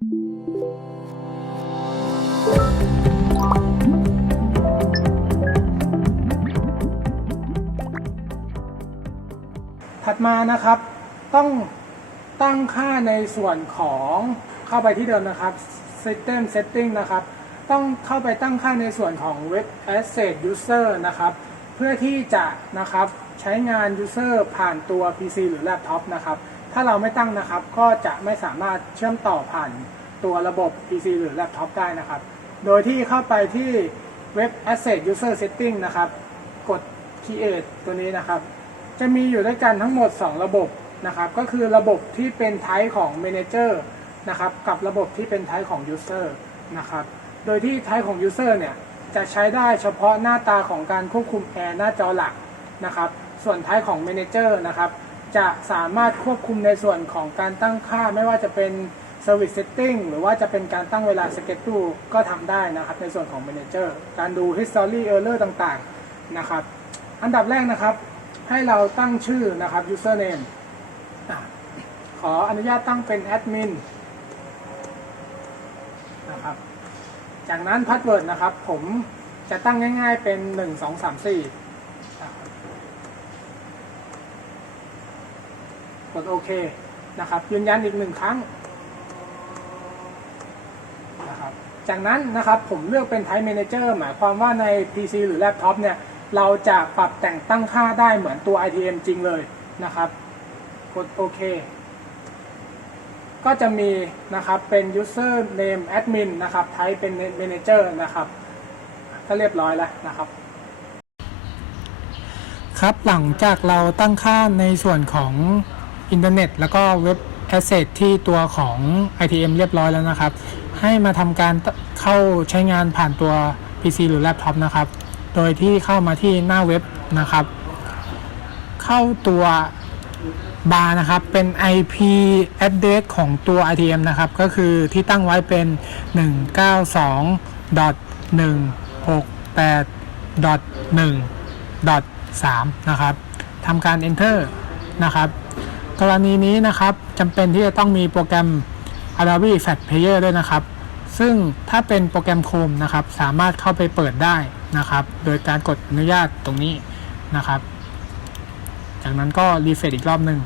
ถัดมานะครับ ต้องตั้งค่าในส่วนของเข้าไปที่เดิมนะครับ System Setting นะครับ ต้องเข้าไปตั้งค่าในส่วนของ Web Asset User นะครับ เพื่อที่จะนะครับใช้งาน User ผ่านตัว PC หรือ Laptop นะครับ ถ้าเราไม่ตั้งนะครับ ก็จะไม่สามารถเชื่อมต่อผ่านตัวระบบ PC หรือ Laptop ได้นะครับ โดยที่เข้าไปที่ Web Asset User Setting นะครับ กด Create ตัวนี้นะครับ จะมีอยู่ด้วยกันทั้งหมด 2 ระบบนะครับ ก็คือระบบที่เป็นไทป์ของ Manager นะครับ กับระบบที่เป็นไทป์ของ User นะครับ โดยที่ไทป์ของ User เนี่ย จะใช้ได้เฉพาะหน้าตาของการควบคุมแอร์หน้าจอหลักนะครับ ส่วนไทป์ของ Manager นะครับ จะสามารถควบคุมในส่วนของการตั้งค่า ไม่ว่าจะเป็น Service Setting หรือว่าจะเป็นการตั้งเวลา Schedule ก็ทำได้นะครับ ในส่วนของ Manager การดู History Error ต่างๆนะครับ อันดับแรกนะครับ ให้เราตั้งชื่อนะครับ username ขออนุญาตตั้งเป็น admin นะครับ จากนั้น password นะครับ ผมจะตั้งง่ายๆเป็น 1 2 3 4นะครับ กดโอเคนะครับยืนยันอีกหนึ่งครั้งนะครับจากนั้นนะครับผมเลือกเป็น Type Manager หมายความว่าใน PC หรือ Laptop เนี่ยเราจะปรับแต่งตั้งค่าได้เหมือนตัว ITM จริงเลยนะครับ กดโอเคก็จะมีนะครับเป็น user name admin นะครับ type เป็น manager นะครับ ก็เรียบร้อยแล้วนะครับ ครับหลังจากเราตั้งค่าในส่วนของ อินเทอร์เน็ต แล้วก็เว็บ Asset ที่ตัวของ ITM เรียบร้อยแล้วนะครับ ให้มาทำการเข้าใช้งานผ่านตัว PC หรือ Laptop นะครับ โดยที่เข้ามาที่หน้าเว็บนะครับ เข้าตัวบาร์นะครับ เป็น IP address ของตัว ITM นะครับ ก็คือที่ตั้งไว้เป็น 192.168.1.3 นะครับทำการ enter นะครับ กรณีนี้นะครับจำเป็นที่จะต้องมีโปรแกรม Adobe Flash Player ด้วยนะครับ ซึ่งถ้าเป็นโปรแกรม Chrome นะครับ สามารถเข้าไปเปิดได้นะครับ โดยการกดอนุญาตตรงนี้นะครับ จากนั้นก็รีเฟรชอีกรอบหนึ่ง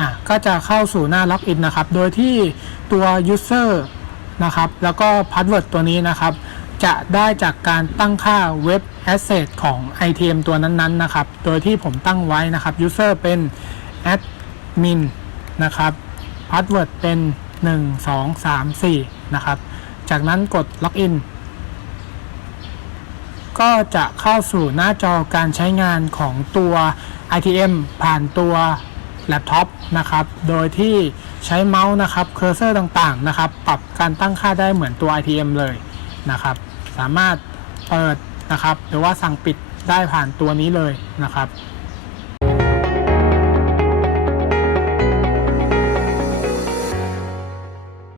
อะก็จะเข้าสู่หน้าล็อกอินนะครับ โดยที่ตัว User นะครับ แล้วก็ Password ตัวนี้นะครับ จะได้จากการตั้งค่า Web Asset ของ ITM ตัวนั้นๆนะครับ โดยที่ผมตั้งไว้นะครับ User เป็น Admin นะครับ Password เป็น 1 2 3 4 นะครับ จากนั้นกด Login ก็จะเข้าสู่หน้าจอการใช้งานของตัว ITM ผ่านตัวแล็ปท็อปนะครับ โดยที่ใช้เมาส์นะครับ เคอร์เซอร์ต่างๆนะครับ ปรับการตั้งค่าได้เหมือนตัว ITM เลยนะครับ สามารถเปิดนะครับ หรือว่าสั่งปิดได้ผ่านตัวนี้เลยนะครับ